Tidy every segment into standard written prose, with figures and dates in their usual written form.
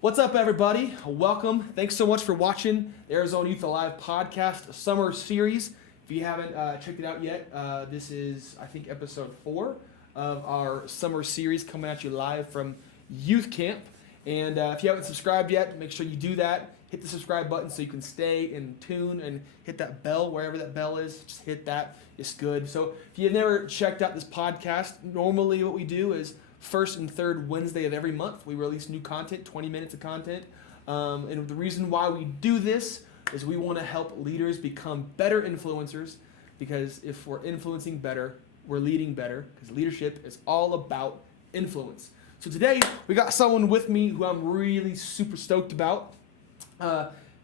What's up, everybody? Welcome. Thanks so much for watching the Arizona Youth Alive podcast summer series. If you haven't checked it out yet, this is, I think, episode 4 of our summer series coming at you live from youth camp. And if you haven't subscribed yet, make sure you do that. Hit the subscribe button so you can stay in tune and hit that bell wherever that bell is. Just hit that. It's good. So if you've never checked out this podcast, normally what we do is first and third Wednesday of every month, we release new content, 20 minutes of content. And the reason why we do this is we want to help leaders become better influencers, because if we're influencing better, we're leading better, because leadership is all about influence. So today, we got someone with me who I'm really super stoked about.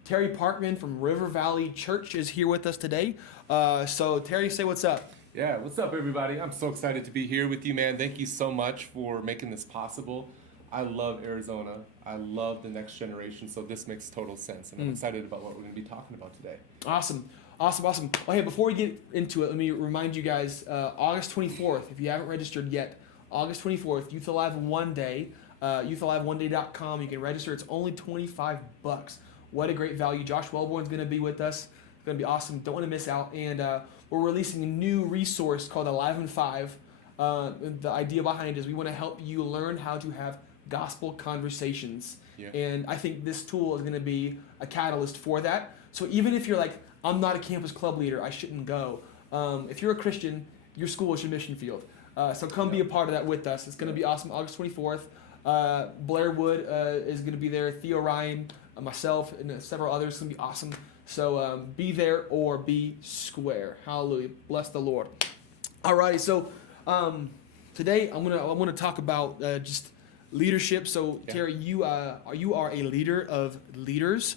Terry Parkman from River Valley Church is here with us today. So Terry, say what's up. Yeah, what's up, everybody? I'm so excited to be here with you, man. Thank you so much for making this possible. I love Arizona. I love the next generation, so this makes total sense, and I'm excited about what we're going to be talking about today. Awesome. Well, hey, before we get into it, let me remind you guys, August 24th, if you haven't registered yet, August 24th, Youth Alive One Day, youthaliveeneday.com. You can register. It's only $25. What a great value. Josh Wellborn's going to be with us. It's going to be awesome. Don't want to miss out. And we're releasing a new resource called Alive in 5. The idea behind it is we want to help you learn how to have gospel conversations. Yeah. And I think this tool is going to be a catalyst for that. So even if you're like, I'm not a campus club leader, I shouldn't go. If you're a Christian, your school is your mission field. So come be a part of that with us. It's going to be awesome. August 24th. Blair Wood is going to be there. Theo Ryan, myself, and several others. It's going to be awesome. So be there or be square. Hallelujah. Bless the Lord. Alrighty. So today I want to talk about just leadership. So Terry, you are a leader of leaders.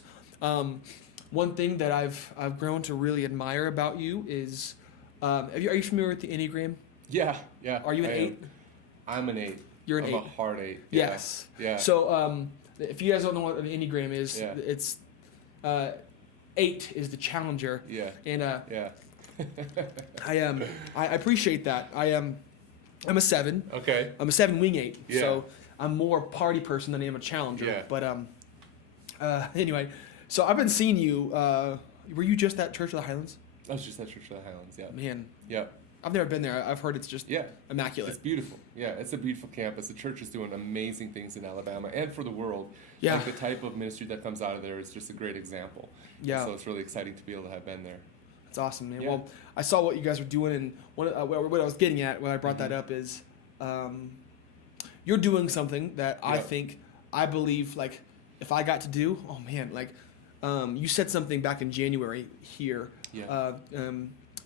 One thing that I've grown to really admire about you is, are you familiar with the Enneagram? Yeah. Are you an 8? I'm an 8. You're an I'm 8. a hard 8. Yes. Yeah. So if you guys don't know what an Enneagram is, it's 8 is the challenger. Yeah. And yeah. I appreciate that. I'm a 7. Okay. I'm a 7 wing 8. Yeah. So I'm more a party person than I am a challenger. Yeah. But anyway, so I've been seeing you. Were you just at Church of the Highlands? I was just at Church of the Highlands. Yeah. Man. Yeah. I've never been there. I've heard it's just immaculate. It's beautiful. Yeah, it's a beautiful campus. The church is doing amazing things in Alabama and for the world. Yeah. Like the type of ministry that comes out of there is just a great example. Yeah. So it's really exciting to be able to have been there. That's awesome, man. Yeah. Well, I saw what you guys were doing, and what I was getting at when I brought that up is you're doing something that I believe, like, if I got to do, oh man, like, you said something back in January here. Yeah.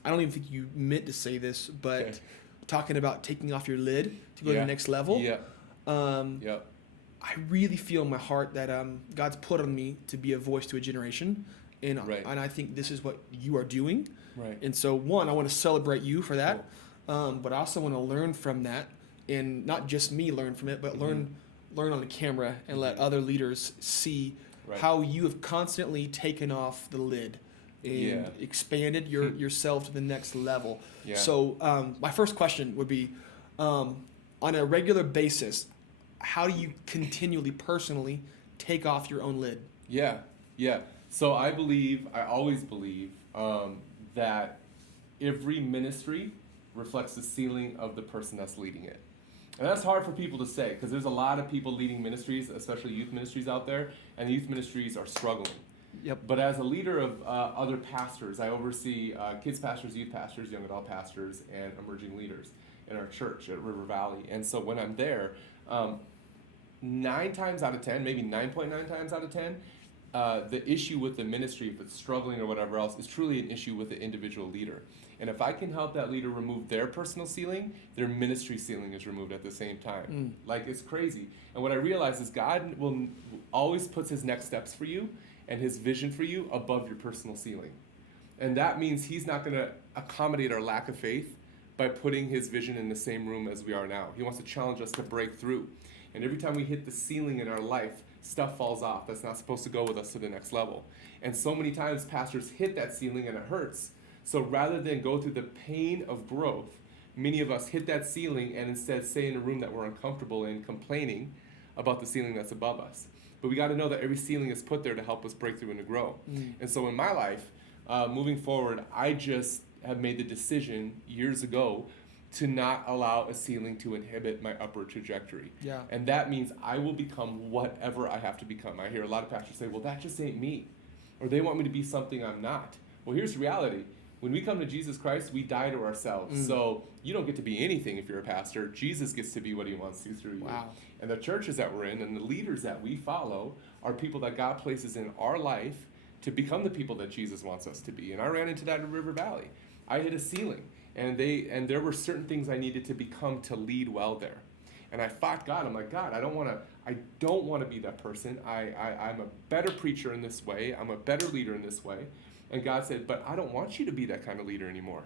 I don't even think you meant to say this, but talking about taking off your lid to go to the next level. Yeah. I really feel in my heart that God's put on me to be a voice to a generation, and I think this is what you are doing. Right. And so, one, I want to celebrate you for that, but I also want to learn from that, and not just me learn from it, but learn on the camera and let other leaders see how you have constantly taken off the lid and expanded yourself to the next level. Yeah. So my first question would be, on a regular basis, how do you continually, personally, take off your own lid? Yeah. So I always believe that every ministry reflects the ceiling of the person that's leading it. And that's hard for people to say, because there's a lot of people leading ministries, especially youth ministries out there, and youth ministries are struggling. Yep. But as a leader of other pastors, I oversee kids pastors, youth pastors, young adult pastors, and emerging leaders in our church at River Valley. And so when I'm there, 9 times out of 10, maybe 9.9 times out of 10, the issue with the ministry, if it's struggling or whatever else, is truly an issue with the individual leader. And if I can help that leader remove their personal ceiling, their ministry ceiling is removed at the same time. Like, it's crazy. And what I realize is God will always puts his next steps for you and his vision for you above your personal ceiling. And that means he's not going to accommodate our lack of faith by putting his vision in the same room as we are now. He wants to challenge us to break through. And every time we hit the ceiling in our life, stuff falls off that's not supposed to go with us to the next level. And so many times pastors hit that ceiling and it hurts. So rather than go through the pain of growth, many of us hit that ceiling and instead stay in a room that we're uncomfortable in, complaining about the ceiling that's above us. But we got to know that every ceiling is put there to help us break through and to grow. And so in my life, moving forward, I just have made the decision years ago to not allow a ceiling to inhibit my upward trajectory. Yeah. And that means I will become whatever I have to become. I hear a lot of pastors say, well, that just ain't me. Or they want me to be something I'm not. Well, here's the reality. When we come to Jesus Christ, we die to ourselves. So you don't get to be anything if you're a pastor. Jesus gets to be what he wants to through you. Wow. And the churches that we're in and the leaders that we follow are people that God places in our life to become the people that Jesus wants us to be. And I ran into that in River Valley. I hit a ceiling, and there were certain things I needed to become to lead well there. And I fought God. I'm like, God, I don't want to be that person. I'm a better preacher in this way. I'm a better leader in this way. And God said, but I don't want you to be that kind of leader anymore.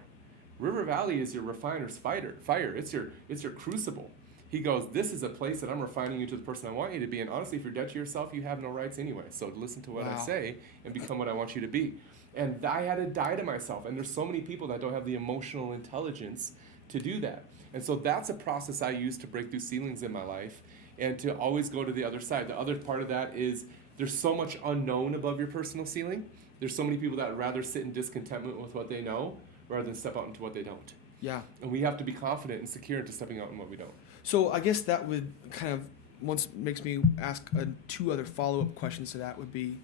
River Valley is your refiner's fire. It's your crucible. He goes, this is a place that I'm refining you to the person I want you to be. And honestly, if you're dead to yourself, you have no rights anyway. So listen to what I say and become what I want you to be. And I had to die to myself. And there's so many people that don't have the emotional intelligence to do that. And so that's a process I use to break through ceilings in my life and to always go to the other side. The other part of that is there's so much unknown above your personal ceiling. There's so many people that would rather sit in discontentment with what they know rather than step out into what they don't. Yeah. And we have to be confident and secure into stepping out in what we don't. So I guess that would kind of makes me ask two other follow-up questions to that would be,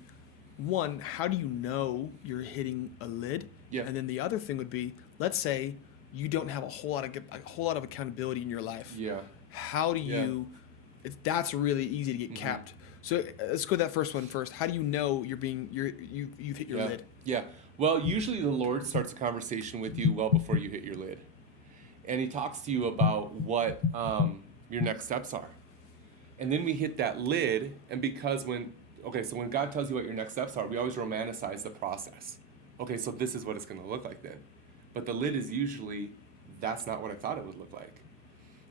one, how do you know you're hitting a lid? Yeah. And then the other thing would be, let's say you don't have a whole lot of accountability in your life. Yeah. How do you? If that's really easy to get capped. So let's go with that first one first. How do you know you've hit your lid? Yeah. Well, usually the Lord starts a conversation with you well before you hit your lid. And he talks to you about what your next steps are. And then we hit that lid, and because when God tells you what your next steps are, we always romanticize the process. Okay, so this is what it's going to look like then. But the lid is usually, that's not what I thought it would look like.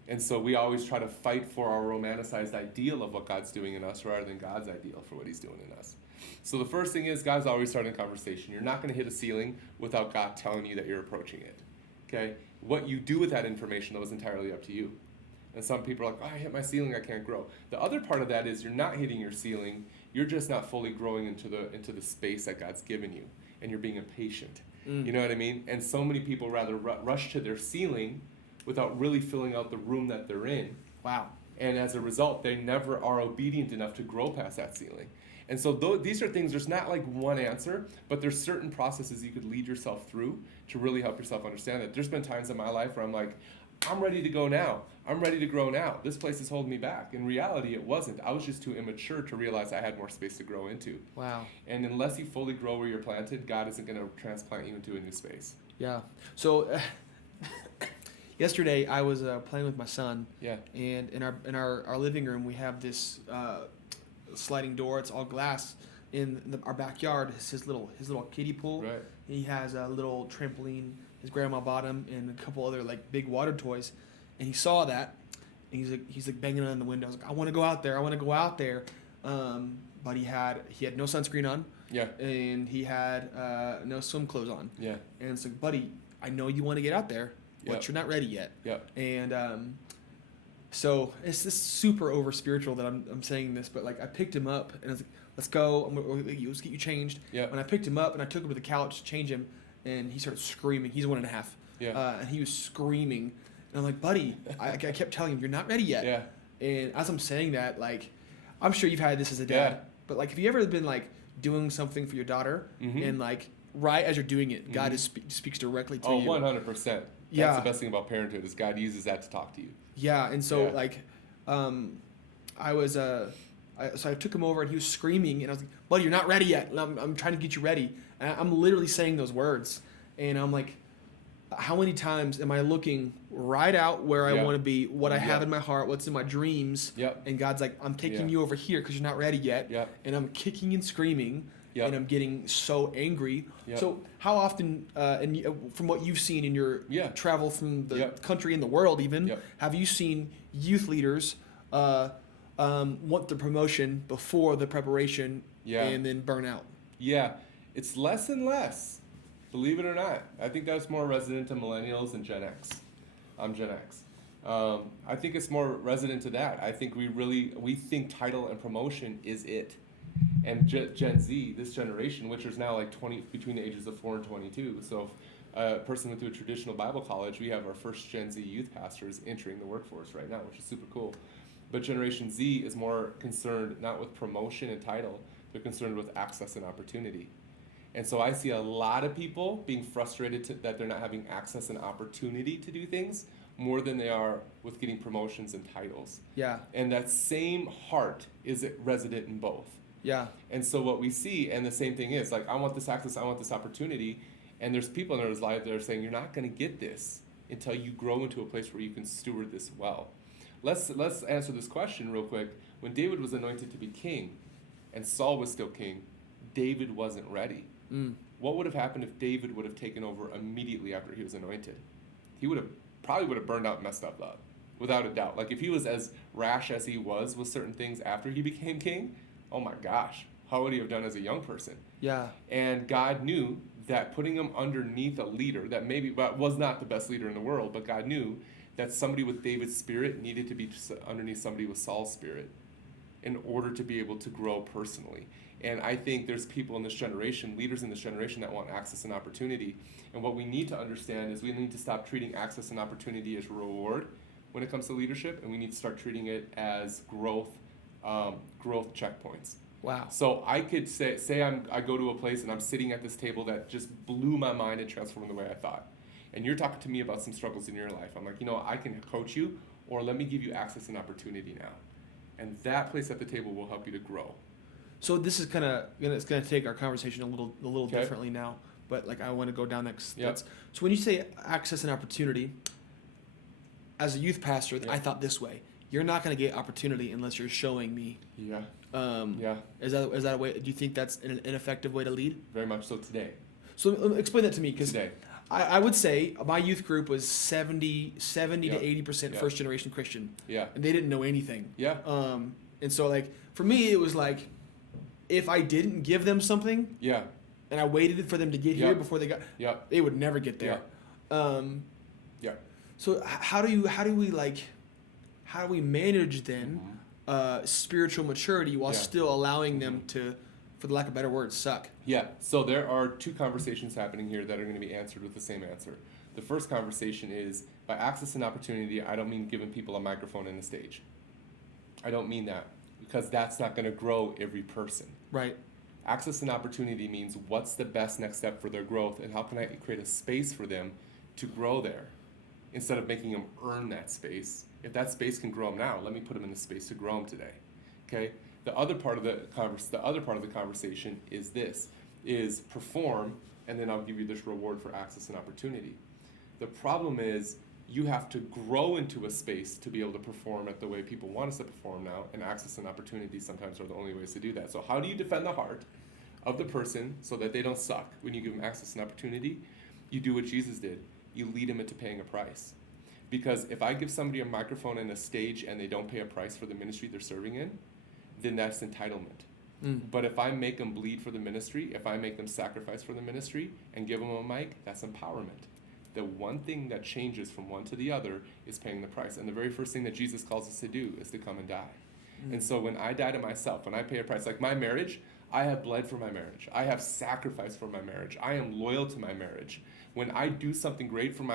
And so we always try to fight for our romanticized ideal of what God's doing in us rather than God's ideal for what he's doing in us. So the first thing is, God's always starting a conversation. You're not going to hit a ceiling without God telling you that you're approaching it. Okay? What you do with that information, though, is entirely up to you. And some people are like, I hit my ceiling, I can't grow. The other part of that is you're not hitting your ceiling, you're just not fully growing into the space that God's given you. And you're being impatient. You know what I mean? And so many people rather rush to their ceiling without really filling out the room that they're in. Wow. And as a result, they never are obedient enough to grow past that ceiling. And so these are things, there's not like one answer, but there's certain processes you could lead yourself through to really help yourself understand that. There's been times in my life where I'm like, I'm ready to go now. I'm ready to grow now. This place is holding me back. In reality, it wasn't. I was just too immature to realize I had more space to grow into. Wow. And unless you fully grow where you're planted, God isn't going to transplant you into a new space. Yeah. So yesterday I was playing with my son. Yeah. And in our living room we have this sliding door. It's all glass. In our backyard is his little kiddie pool. Right. He has a little trampoline his grandma bought him and a couple other like big water toys, and he saw that, and he's like banging on the window. I was like, I want to go out there. But he had no sunscreen on. Yeah. And he had no swim clothes on. Yeah. And it's like, buddy, I know you want to get out there, but you're not ready yet. Yep. And so it's just super over spiritual that I'm saying this, but like I picked him up and I was like, let's go. Let's get you changed. Yeah. When I picked him up and I took him to the couch to change him, and he started screaming. He's 1.5. Yeah. And he was screaming. And I'm like, buddy, I kept telling him, you're not ready yet. Yeah. And as I'm saying that, like, I'm sure you've had this as a dad, but like, have you ever been like doing something for your daughter and like right as you're doing it, God speaks directly to you? Oh, 100%. Yeah. That's the best thing about parenthood is God uses that to talk to you. Yeah. And so like, I was, so I took him over and he was screaming and I was like, buddy, you're not ready yet. And I'm trying to get you ready. And I'm literally saying those words. And I'm like, how many times am I looking right out where I want to be, what I have in my heart, what's in my dreams? Yep. And God's like, I'm taking you over here because you're not ready yet. Yep. And I'm kicking and screaming. Yep. And I'm getting so angry. Yep. So how often, from what you've seen in your travel from the country and the world even, have you seen youth leaders want the promotion before the preparation Yeah. and then burn out. Yeah, it's less and less, believe it or not. I think that's more resident to millennials and Gen X. I'm Gen X. I think it's more resident to that. I think we think title and promotion is it. And Gen Z, this generation, which is now like 20, between the ages of 4 and 22. So if a person went to a traditional Bible college, we have our first Gen Z youth pastors entering the workforce right now, which is super cool. But Generation Z is more concerned not with promotion and title, they're concerned with access and opportunity. And so I see a lot of people being frustrated that they're not having access and opportunity to do things more than they are with getting promotions and titles. Yeah. And that same heart is resident in both. Yeah. And so what we see, and the same thing is, like, I want this access, I want this opportunity, and there's people in their life that are saying, you're not going to get this until you grow into a place where you can steward this well. Let's answer this question real quick. When David was anointed to be king, and Saul was still king, David wasn't ready. What would have happened if David would have taken over immediately after he was anointed? He probably would have burned out and messed up, without a doubt. Like, if he was as rash as he was with certain things after he became king, oh my gosh, how would he have done as a young person? Yeah. And God knew that putting him underneath a leader that maybe was not the best leader in the world, but God knew that somebody with David's spirit needed to be underneath somebody with Saul's spirit in order to be able to grow personally. And I think there's people in this generation, leaders in this generation, that want access and opportunity. And what we need to understand is we need to stop treating access and opportunity as reward when it comes to leadership, and we need to start treating it as growth checkpoints. Wow. So I could say I go to a place and I'm sitting at this table that just blew my mind and transformed the way I thought. And you're talking to me about some struggles in your life. I'm like, I can coach you, or let me give you access and opportunity now. And that place at the table will help you to grow. So this is it's gonna take our conversation a little differently now. But like, I want to go down next. Yep. So when you say access and opportunity, as a youth pastor, I thought this way: you're not going to get opportunity unless you're showing me. Yeah. Is that a way? Do you think that's an effective way to lead? Very much so today. So explain that to me, because I would say my youth group was 70 to 80% first generation Christian. Yeah. And they didn't know anything. Yeah. And so like for me, it was like, if I didn't give them something. Yeah. And I waited for them to get here before they got. Yeah. They would never get there. Yeah. So how do we manage then spiritual maturity while still allowing them to, for the lack of a better word, suck? Yeah. So there are two conversations happening here that are going to be answered with the same answer. The first conversation is, by access and opportunity, I don't mean giving people a microphone and a stage. I don't mean that, because that's not going to grow every person. Right. Access and opportunity means what's the best next step for their growth, and how can I create a space for them to grow there, instead of making them earn that space. If that space can grow them now, let me put them in the space to grow them today. Okay. The other part of the conversation is perform, and then I'll give you this reward for access and opportunity. The problem is, you have to grow into a space to be able to perform at the way people want us to perform now, and access and opportunity sometimes are the only ways to do that. So how do you defend the heart of the person so that they don't suck when you give them access and opportunity? You do what Jesus did. You lead them into paying a price. Because if I give somebody a microphone and a stage and they don't pay a price for the ministry they're serving in, then that's entitlement. But if I make them bleed for the ministry, if I make them sacrifice for the ministry and give them a mic, that's empowerment. The one thing that changes from one to the other is paying the price. And the very first thing that Jesus calls us to do is to come and die. And so when I die to myself, when I pay a price, like my marriage, I have bled for my marriage. I have sacrificed for my marriage. I am loyal to my marriage. When I do something great when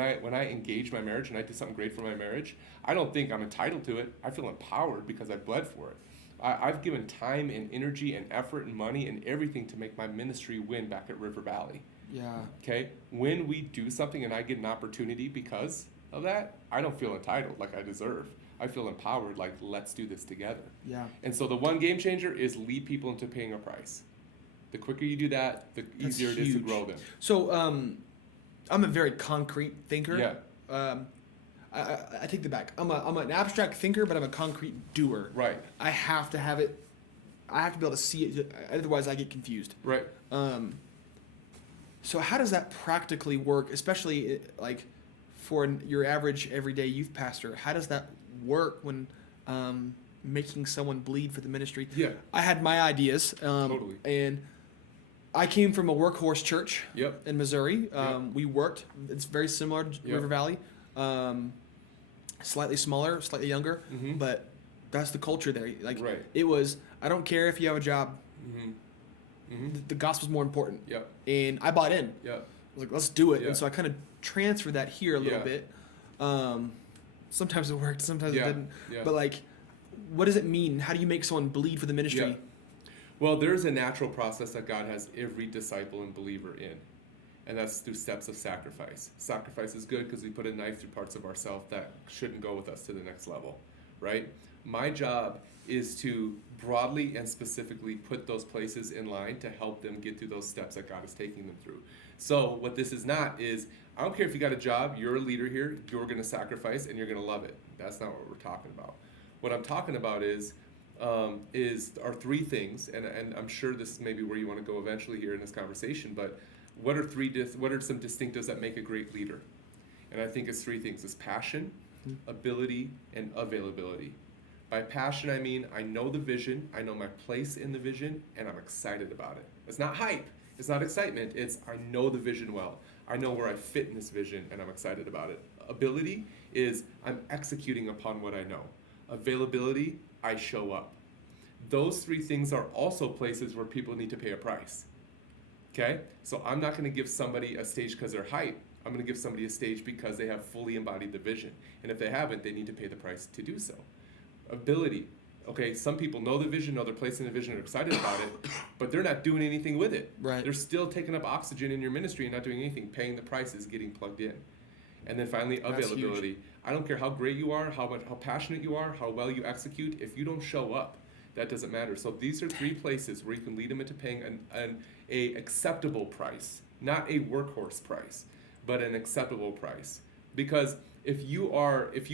I engage my marriage and I do something great for my marriage, I don't think I'm entitled to it. I feel empowered because I bled for it. I've given time and energy and effort and money and everything to make my ministry win back at River Valley. Yeah. Okay? When we do something and I get an opportunity because of that, I don't feel entitled like I deserve. I feel empowered, like, let's do this together. Yeah. And so the one game changer is lead people into paying a price. The quicker you do that, the easier it is to grow them. So I'm a very concrete thinker. Yeah. I take that back. I'm an abstract thinker, but I'm a concrete doer. Right. I have to have it. I have to be able to see it. Otherwise, I get confused. Right. So how does that practically work, especially like for your average everyday youth pastor? How does that work when making someone bleed for the ministry. Yeah. I had my ideas. Totally. And I came from a workhorse church Yep. in Missouri. Yep. We worked. It's very similar to Yep. River Valley. Slightly smaller, slightly younger, Mm-hmm. but that's the culture there. Like Right. it was, I don't care if you have a job. Mm-hmm. Mm-hmm. The gospel's more important. Yep. And I bought in. Yep. I was like, let's do it. Yeah. And so I kind of transferred that here a little Yeah. bit. Sometimes it worked, sometimes Yeah. it didn't. Yeah. But like, what does it mean? How do you make someone bleed for the ministry? Yeah. Well, there's a natural process that God has every disciple and believer in, and that's through steps of sacrifice. Sacrifice is good because we put a knife through parts of ourselves that shouldn't go with us to the next level, right? My job is to broadly and specifically put those places in line to help them get through those steps that God is taking them through. So what this is not is, I don't care if you got a job, you're a leader here, you're going to sacrifice and you're going to love it. That's not what we're talking about. What I'm talking about is our three things, and I'm sure this is maybe where you want to go eventually here in this conversation, but what are some distinctives that make a great leader? And I think it's three things. It's passion, ability, and availability. By passion, I mean I know the vision, I know my place in the vision, and I'm excited about it. It's not hype, it's not excitement, it's I know the vision well. I know where I fit in this vision, and I'm excited about it. Ability is I'm executing upon what I know. Availability, I show up. Those three things are also places where people need to pay a price. Okay? So I'm not going to give somebody a stage because they're hype. I'm going to give somebody a stage because they have fully embodied the vision. And if they haven't, they need to pay the price to do so. Ability. Okay, some people know the vision, know their place in the vision, are excited about it, but they're not doing anything with it. Right. They're still taking up oxygen in your ministry and not doing anything. Paying the price is getting plugged in. And then finally, That's availability. huge. I don't care how great you are, how passionate you are, how well you execute. If you don't show up, that doesn't matter. So these are three places where you can lead them into paying a acceptable price, not a workhorse price, but an acceptable price. Because if you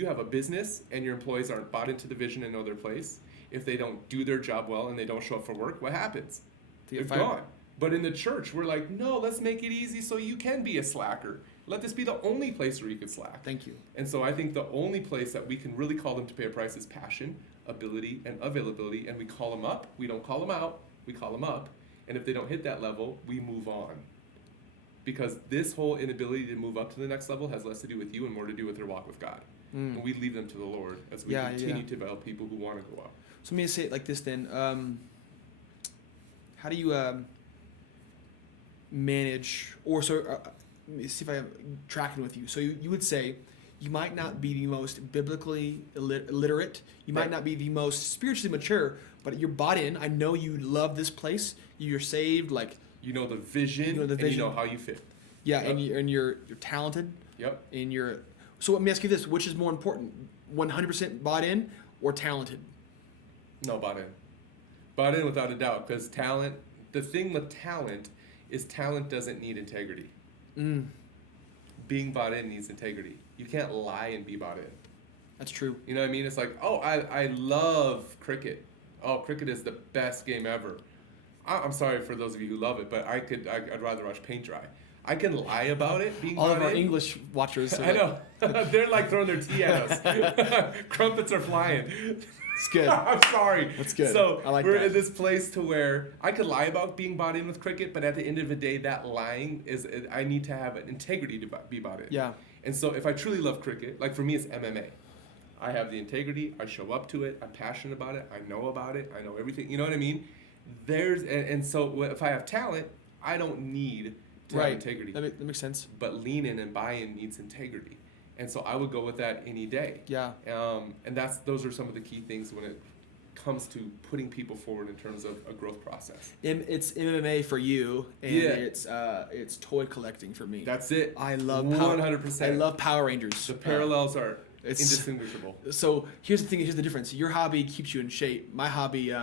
have a business and your employees aren't bought into the vision and know their place, if they don't do their job well and they don't show up for work, what happens? They're gone. But in the church, we're like, no, let's make it easy so you can be a slacker. Let this be the only place where you can slack. Thank you. And so I think the only place that we can really call them to pay a price is passion, ability, and availability. And we call them up. We don't call them out. We call them up. And if they don't hit that level, we move on. Because this whole inability to move up to the next level has less to do with you and more to do with their walk with God. And we leave them to the Lord as we continue to develop people who want to go up. So let me say it like this then. How do you manage, or let me see if I'm tracking with you. So you would say you might not be the most biblically illiterate. You might not be the most spiritually mature, but you're bought in. I know you love this place. You're saved. Like you know the vision, and you know how you fit. Yeah, yep. and you're talented. Yep. And so let me ask you this: which is more important, 100% bought in or talented? No, bought in. Bought in without a doubt, because talent. The thing with talent is talent doesn't need integrity. Being bought in needs integrity. You can't lie and be bought in. That's true. You know what I mean? It's like, oh, I love cricket. Oh, cricket is the best game ever. I'm sorry for those of you who love it, but I'd rather watch paint dry. I can lie about it being all bought of our in. English watchers. I know. They're like throwing their tea at us. Crumpets are flying. It's good. I'm sorry. That's good. So I like we're that. in this place to where I could lie about being bought in with cricket, but at the end of the day, that lying is I need to have an integrity to be bought in. Yeah. And so if I truly love cricket, like for me, it's MMA. I have the integrity. I show up to it. I'm passionate about it. I know about it. I know everything. You know what I mean? And so if I have talent, I don't need to have integrity. That makes sense. But lean in and buy in needs integrity. And so I would go with that any day. Yeah. And those are some of the key things when it comes to putting people forward in terms of a growth process. It's MMA for you, and it's toy collecting for me. That's it. I love 100%. I love Power Rangers. The parallels are indistinguishable. So here's the thing. Here's the difference. Your hobby keeps you in shape. My hobby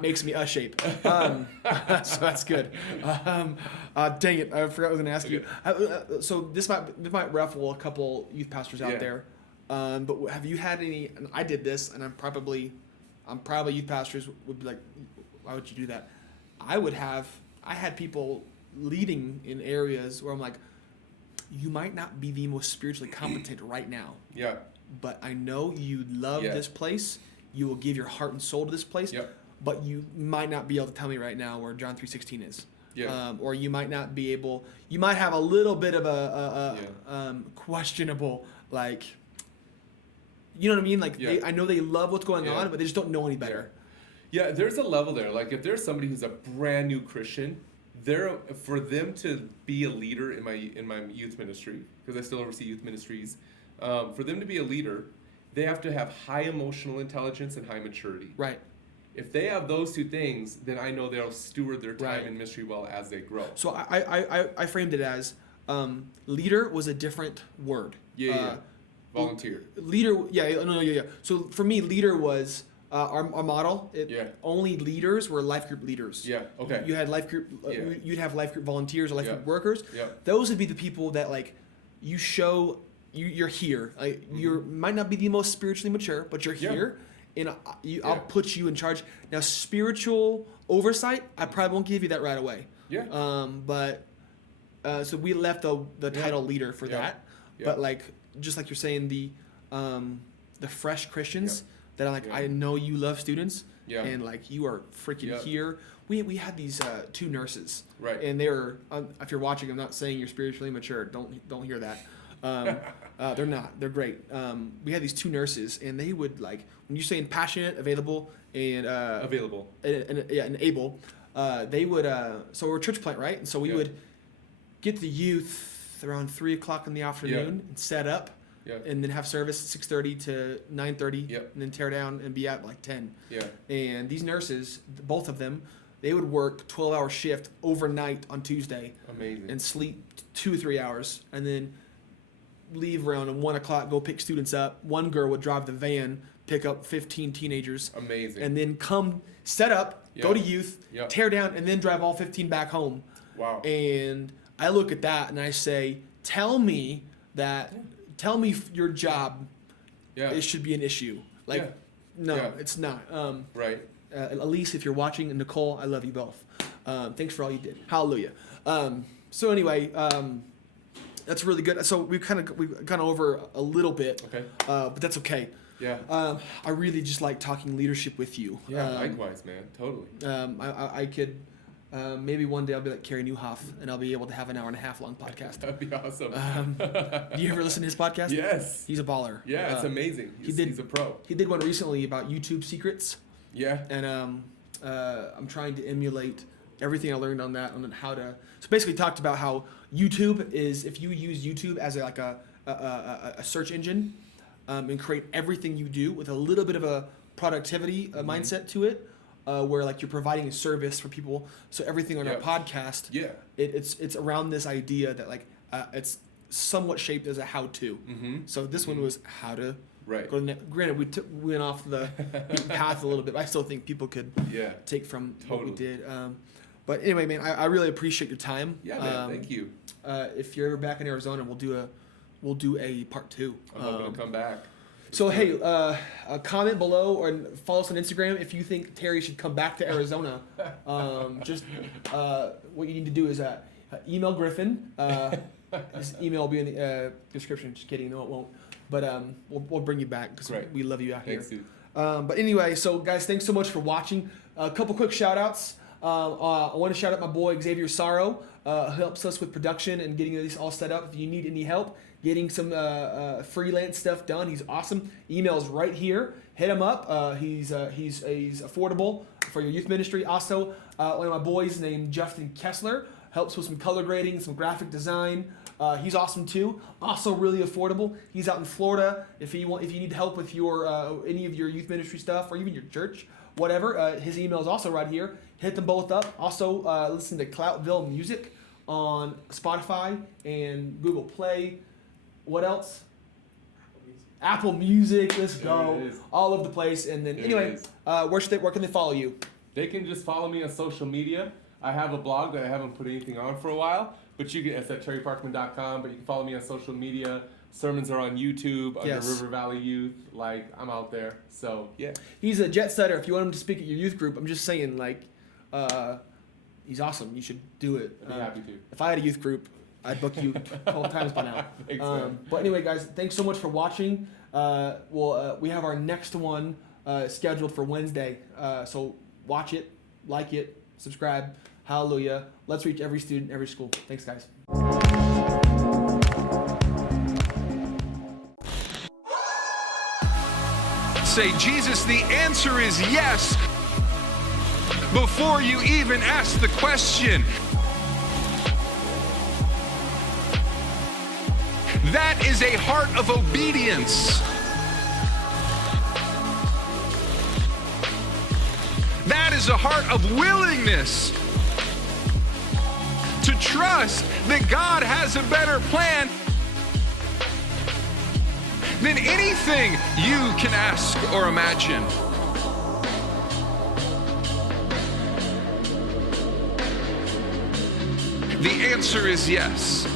makes me a shape. So that's good. Dang it! I forgot I was going to ask you. So this might ruffle a couple youth pastors out there. But have you had any? And I did this, and I'm probably youth pastors would be like, why would you do that? I had people leading in areas where I'm like, you might not be the most spiritually competent right now. Yeah. but I know you love this place. You will give your heart and soul to this place, but you might not be able to tell me right now where John 3:16 is. Yeah. Or you might not be able. You might have a little bit of a questionable, like, you know what I mean? Like I know they love what's going on, but they just don't know any better. Yeah, there's a level there. Like if there's somebody who's a brand new Christian, for them to be a leader in my youth ministry, because I still oversee youth ministries, for them to be a leader, they have to have high emotional intelligence and high maturity. Right. If they have those two things, then I know they'll steward their time in ministry well as they grow. So I framed it as leader was a different word. Volunteer. Leader, no. So for me, leader was our model. Only leaders were life group leaders. Yeah. Okay. You had life group. You'd have life group volunteers or life group workers. Yeah. Those would be the people that like you show you're here. Like you might not be the most spiritually mature, but you're here, and I'll put you in charge. Now, spiritual oversight, I probably won't give you that right away. Yeah. But so we left the title leader for that. Yeah. But like just like you're saying, the fresh Christians that are like, I know you love students, and like you are freaking here. We had these two nurses, right? And they were. If you're watching, I'm not saying you're spiritually immature. Don't hear that. They're not. They're great. We had these two nurses, and they would like when you're saying passionate, available, and and able. They would. So we're a church plant, right? And so we would get the youth around 3:00 in the afternoon and set up, and then have service 6:30 to 9:30, and then tear down and be out like 10. Yeah. And these nurses, both of them, they would work 12-hour shift overnight on Tuesday. Amazing. And sleep 2 or 3 hours, and then leave around 1:00, go pick students up. One girl would drive the van, pick up 15 teenagers. Amazing. And then come set up, go to youth, tear down, and then drive all 15 back home. Wow. And I look at that and I say, tell me your job, it should be an issue. Like, no, it's not. Right. Elise, if you're watching, and Nicole, I love you both. Thanks for all you did. Hallelujah. So anyway, that's really good. So we've gone over a little bit, but that's okay. Yeah. I really just like talking leadership with you. Yeah, likewise, man. Totally. I could maybe one day I'll be like Carey Nieuwhof, and I'll be able to have an 1.5 hour long podcast. That'd be awesome. Do you ever listen to his podcast? Yes. He's a baller. Yeah, it's amazing. He's a pro. He did one recently about YouTube secrets. Yeah. And I'm trying to emulate everything I learned on that, on how to. So basically, talked about how YouTube is, if you use YouTube as a search engine, and create everything you do with a little bit of a productivity mindset to it, where like you're providing a service for people. So everything on our podcast, it's around this idea that like it's somewhat shaped as a how-to. Mm-hmm. So this one was how to. Right. Go to granted, we went off the path a little bit, but I still think people could take from what we did. But anyway, man, I really appreciate your time. Yeah, man, thank you. If you're ever back in Arizona, we'll do a part 2. I'm hoping to come back. So hey, comment below or follow us on Instagram if you think Terry should come back to Arizona. What you need to do is email Griffin. His email will be in the description. Just kidding, no, it won't. But we'll bring you back because we love you out here. Thanks, dude. But anyway, so guys, thanks so much for watching. A couple quick shout outs. I want to shout out my boy Xavier Sorrow, who helps us with production and getting this all set up. If you need any help getting some freelance stuff done, he's awesome. Email's right here. Hit him up. He's affordable for your youth ministry. Also, one of my boys named Justin Kessler helps with some color grading, some graphic design. He's awesome too. Also really affordable. He's out in Florida. If you need help with your any of your youth ministry stuff or even your church, whatever, his email is also right here. Hit them both up. Also, listen to Cloutville Music on Spotify and Google Play. What else? Apple Music. Let's go. All over the place. And then anyway, where can they follow you? They can just follow me on social media. I have a blog that I haven't put anything on for a while. But it's at terryparkman.com, but you can follow me on social media. Sermons are on YouTube under River Valley Youth. Like, I'm out there. So, yeah. He's a jet setter. If you want him to speak at your youth group, I'm just saying, like, he's awesome. You should do it. I'd be happy to. If I had a youth group, I'd book you 12 times by now. Thanks, man. But anyway, guys, thanks so much for watching. We have our next one scheduled for Wednesday. So watch it, like it, subscribe. Hallelujah. Let's reach every student, every school. Thanks, guys. Say, Jesus, the answer is yes before you even ask the question. That is a heart of obedience. That is a heart of willingness to trust that God has a better plan than anything you can ask or imagine. The answer is yes.